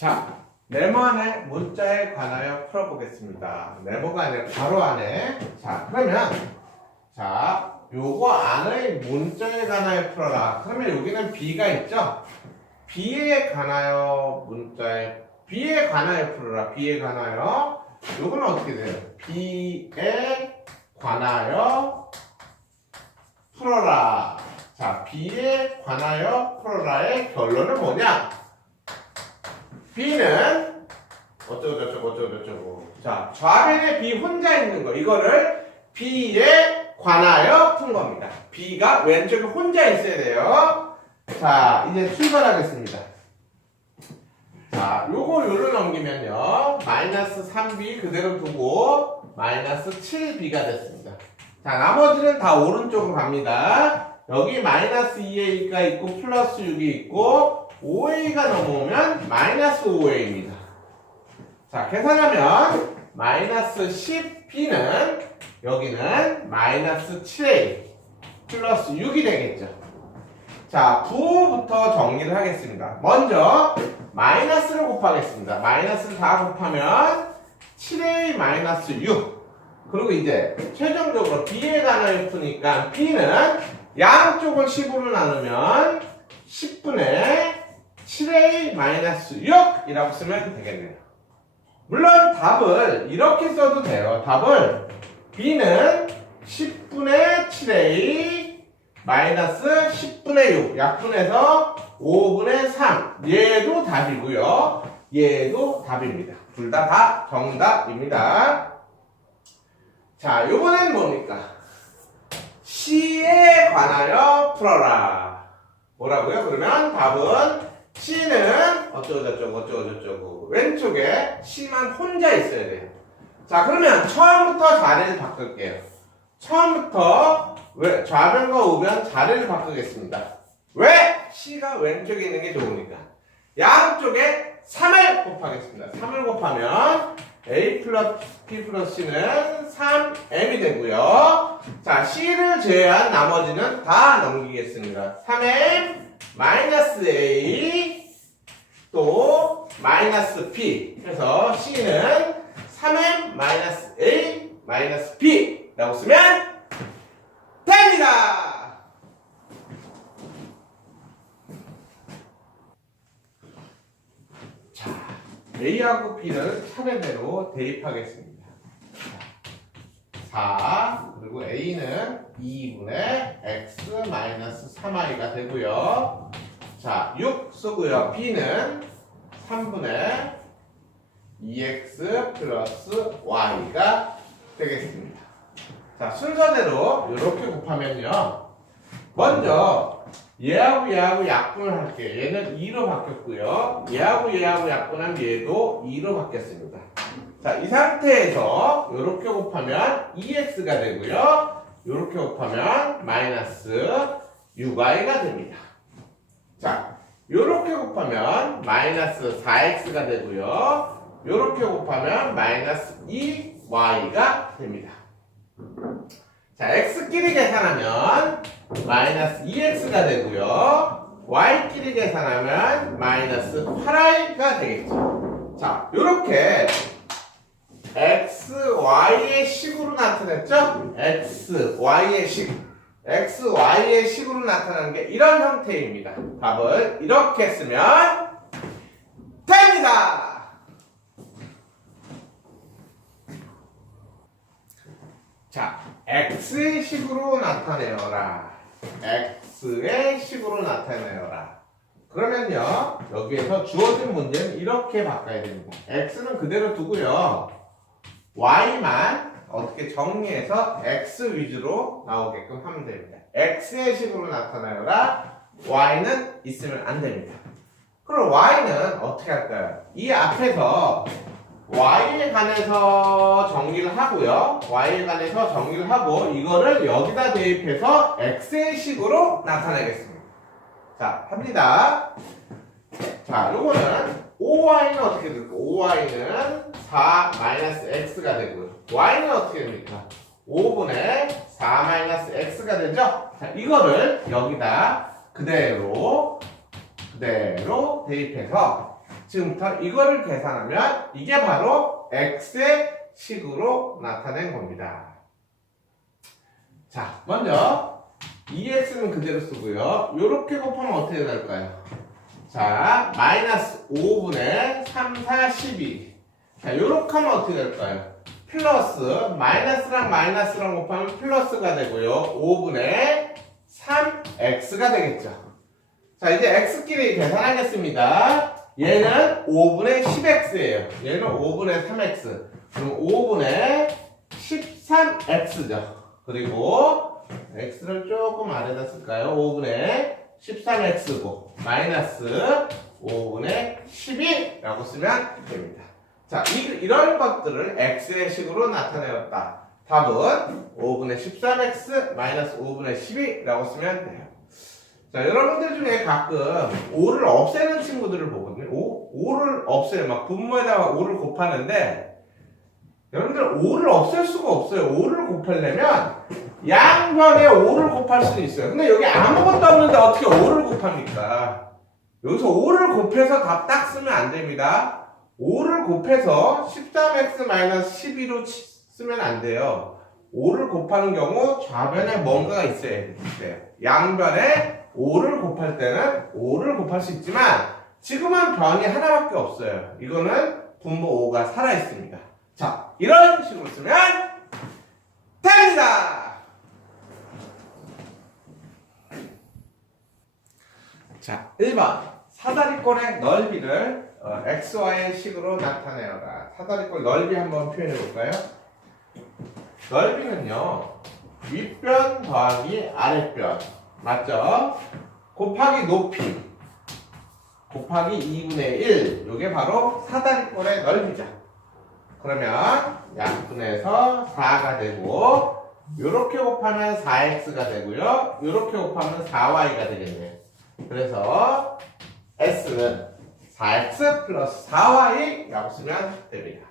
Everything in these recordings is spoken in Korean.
자, 네모 안에 문자에 관하여 풀어보겠습니다. 네모가 아니라 괄호 안에. 자, 그러면 자, 요거 안의 문자에 관하여 풀어라. 그러면 여기는 B가 있죠? B에 관하여 문자에 B에 관하여 풀어라. B에 관하여. 요거는 어떻게 돼요? B에 관하여 풀어라. 자, B에 관하여 풀어라의 결론은 뭐냐? B는 어쩌고 저쩌고 어쩌고 저쩌고. 자, 좌변에 B 혼자 있는 거. 이거를 B에 관하여 푼 겁니다. B가 왼쪽에 혼자 있어야 돼요. 자, 이제 출발하겠습니다. 자, 요거 요로 넘기면요. 마이너스 3B 그대로 두고 마이너스 7B가 됐습니다. 자, 나머지는 다 오른쪽으로 갑니다. 여기 마이너스 2A가 있고 플러스 6이 있고 5A가 넘어오면 마이너스 5A입니다. 자, 계산하면 마이너스 10B는 여기는 마이너스 7A 플러스 6이 되겠죠. 자, 9부터 정리를 하겠습니다. 먼저 마이너스를 곱하겠습니다. 마이너스를 다 곱하면 7A 마이너스 6 그리고 이제 최종적으로 B에 관하여 푸니까 B는 양쪽을 10으로 나누면 10분의 7A 마이너스 6이라고 쓰면 되겠네요. 물론 답을 이렇게 써도 돼요. 답을 B는 10분의 7A 마이너스 10분의 6 약분해서 5분의 3 얘도 답이고요. 얘도 답입니다. 둘 다 다 정답입니다. 자, 요번엔 뭡니까? C에 관하여 풀어라. 뭐라고요? 그러면 답은 C는 어쩌고저쩌고 어쩌고저쩌고 왼쪽에 C만 혼자 있어야 돼요. 자 그러면 처음부터 자리를 바꿀게요. 처음부터 왜- 좌변과 우변 자리를 바꾸겠습니다. 왜? C가 왼쪽에 있는 게 좋으니까. 양쪽에 3을 곱하겠습니다. 3을 곱하면 A 플러스 P 플러스 C는 3M이 되고요. 자, C를 제외한 나머지는 다 넘기겠습니다. 3M 마이너스 A 또 마이너스 P 해서 C는 3M 마이너스 A 마이너스 P라고 쓰면 됩니다. 자, A하고 B를 차례대로 대입하겠습니다. 4 그리고 A는 2분의 X 마이너스 3i가 되고요. 자, 6 쓰고요. B는 3분의 2x 플러스 y가 되겠습니다. 자, 순서대로 이렇게 곱하면요. 먼저 얘하고 얘하고 약분을 할게요. 얘는 2로 바뀌었고요. 얘하고 얘하고 약분한 얘도 2로 바뀌었습니다. 자, 이 상태에서 이렇게 곱하면 2x가 되고요. 이렇게 곱하면 마이너스 6y가 됩니다. 자, 이렇게 곱하면 마이너스 4x가 되고요. 이렇게 곱하면 마이너스 2y가 됩니다. 자, x끼리 계산하면 마이너스 2x가 되고요. y끼리 계산하면 마이너스 8i가 되겠죠. 자, 이렇게 x, y의 식으로 나타냈죠? x, y의 식. x, y의 식으로 나타나는 게 이런 형태입니다. 답을 이렇게 쓰면 됩니다! 자, x의 식으로 나타내어라. x의 식으로 나타내어라. 그러면요, 여기에서 주어진 문제는 이렇게 바꿔야 됩니다. x는 그대로 두고요. Y만 어떻게 정리해서 x 위주로 나오게끔 하면 됩니다. x의 식으로 나타나요라 y는 있으면 안 됩니다. 그럼 y는 어떻게 할까요? 이 앞에서 y에 관해서 정리를 하고요. y에 관해서 정리를 하고 이거를 여기다 대입해서 x의 식으로 나타내겠습니다. 자, 합니다. 자, 요거는 5y는 어떻게 될까? 5y는 4 마이너스 x가 되고요. y는 어떻게 됩니까? 5분의 4 마이너스 x가 되죠? 자, 이거를 여기다 그대로 그대로 대입해서 지금부터 이거를 계산하면 이게 바로 x의 식으로 나타낸 겁니다. 자, 먼저 2x는 그대로 쓰고요. 이렇게 곱하면 어떻게 될까요? 자, 마이너스 5분의 3, 4, 12. 자, 요렇게 하면 어떻게 될까요? 플러스, 마이너스랑 마이너스랑 곱하면 플러스가 되고요. 5분의 3x가 되겠죠. 자, 이제 x끼리 계산하겠습니다. 얘는 5분의 10x예요. 얘는 5분의 3x. 그럼 5분의 13x죠. 그리고 x를 조금 아래다 쓸까요? 5분의 13x고 마이너스 5분의 12라고 쓰면 됩니다. 자, 이, 이런 것들을 x의 식으로 나타내었다. 답은 5분의 13x 마이너스 5분의 12라고 쓰면 돼요. 자, 여러분들 중에 가끔 5를 없애는 친구들을 보거든요. 5, 5를 없애요. 막 분모에다가 5를 곱하는데 여러분들 5를 없앨 수가 없어요. 5를 곱하려면 양변에 5를 곱할 수는 있어요. 근데 여기 아무것도 없는데 어떻게 5를 곱합니까? 여기서 5를 곱해서 답 딱 쓰면 안 됩니다. 5를 곱해서 13x-12로 쓰면 안 돼요. 5를 곱하는 경우 좌변에 뭔가가 있어야 돼요. 양변에 5를 곱할 때는 5를 곱할 수 있지만 지금은 변이 하나밖에 없어요. 이거는 분모 5가 살아있습니다. 자, 이런 식으로 쓰면 됩니다! 자, 1번. 사다리꼴의 넓이를 어, xy의 식으로 나타내어라. 사다리꼴 넓이 한번 표현해 볼까요? 넓이는요, 윗변 더하기 아랫변. 맞죠? 곱하기 높이. 곱하기 2분의 1. 요게 바로 사다리꼴의 넓이죠. 그러면 약분해서 4가 되고, 요렇게 곱하면 4x가 되고요. 요렇게 곱하면 4y가 되겠네요. 그래서 s는 4x 플러스 4y라고 쓰면 됩니다.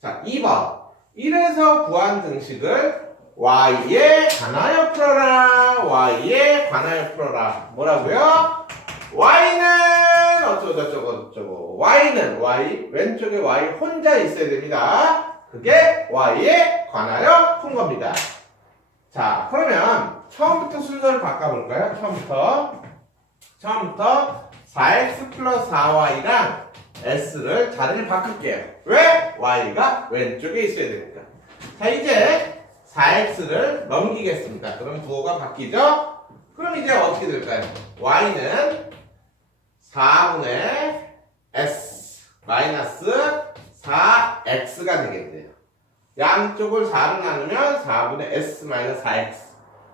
자, 2번. 1에서 구한 등식을 y에 관하여 풀어라. y에 관하여 풀어라. 뭐라고요? y는 어쩌고저쩌고 어쩌고. y는 y 왼쪽에 y 혼자 있어야 됩니다. 그게 y에 관하여 푼 겁니다. 자, 그러면 처음부터 순서를 바꿔볼까요? 처음부터. 처음부터 4x 플러스 4y랑 s를 자리를 바꿀게요. 왜? y가 왼쪽에 있어야 되니까. 자, 이제 4x를 넘기겠습니다. 그럼 부호가 바뀌죠? 그럼 이제 어떻게 될까요? y는 4분의 s 마이너스 4x가 되겠네요. 양쪽을 4로 나누면 4분의 s 마이너스 4x.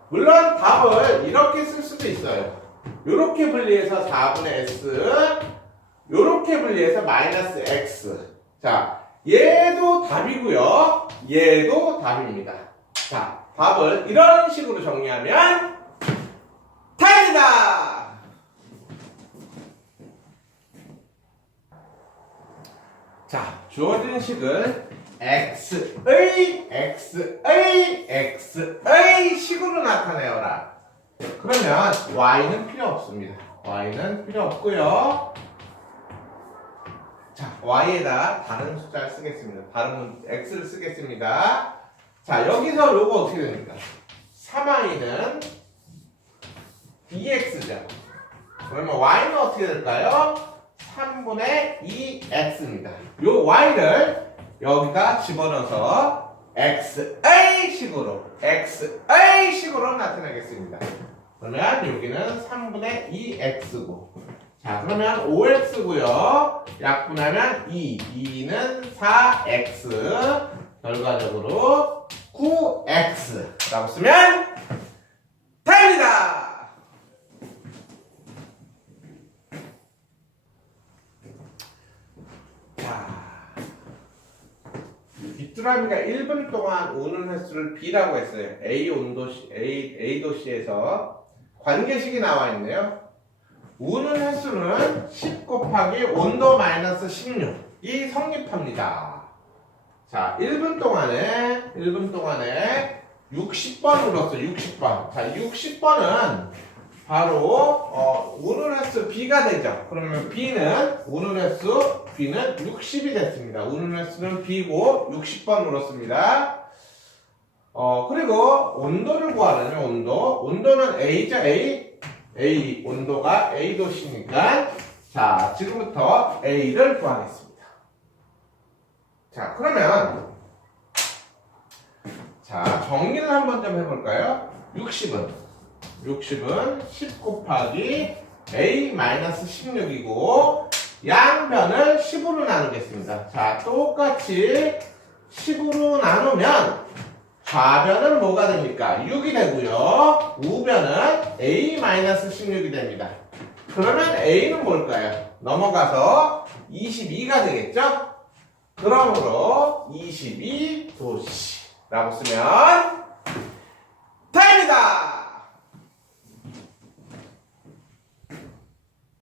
물론 답을 이렇게 쓸 수도 있어요. 요렇게 분리해서 4분의 s, 요렇게 분리해서 마이너스 x. 자, 얘도 답이고요. 얘도 답입니다. 자, 답을 이런 식으로 정리하면 답입니다. 자, 주어진 식을 x의 x의 x의 식으로 나타내어라. 그러면 y는 필요 없습니다. y는 필요 없고요. 자, y에다 다른 숫자를 쓰겠습니다. 다른 문- x를 쓰겠습니다. 자, 여기서 요거 어떻게 됩니까? 3y는 dx죠. 그러면 y는 어떻게 될까요? 3분의 2x입니다. 요 y를 여기다 집어넣어서 x의 식으로 x의 식으로 나타내겠습니다. 그러면 여기는 3분의 2x고 자 그러면 5x고요 약분하면 2 2는 4x 결과적으로 9x라고 쓰면 됩니다. 자 빗두라미가 1분 동안 우는 횟수를 B라고 했어요. A 온도시, A, A 도시에서 관계식이 나와 있네요. 우는 횟수는 10 곱하기 온도 마이너스 16이 성립합니다. 자, 1분 동안에, 1분 동안에 60번 울었어, 60번. 자, 60번은 바로 어, 우는 횟수 b가 되죠. 그러면 b는 우는 횟수 b는 60이 됐습니다. 우는 횟수는 b고 60번 울었습니다. 어 그리고 온도를 구하려면 온도 온도는 a죠 a a 온도가 a 도시니까 자 지금부터 a를 구하겠습니다. 자 그러면 자 정리를 한번 좀 해볼까요? 60은 60은 10 곱하기 a-16이고 양변을 10으로 나누겠습니다. 자 똑같이 10으로 나누면 좌변은 뭐가 됩니까? 6이 되고요. 우변은 a-16이 됩니다. 그러면 a는 뭘까요? 넘어가서 22가 되겠죠? 그러므로 22도시라고 쓰면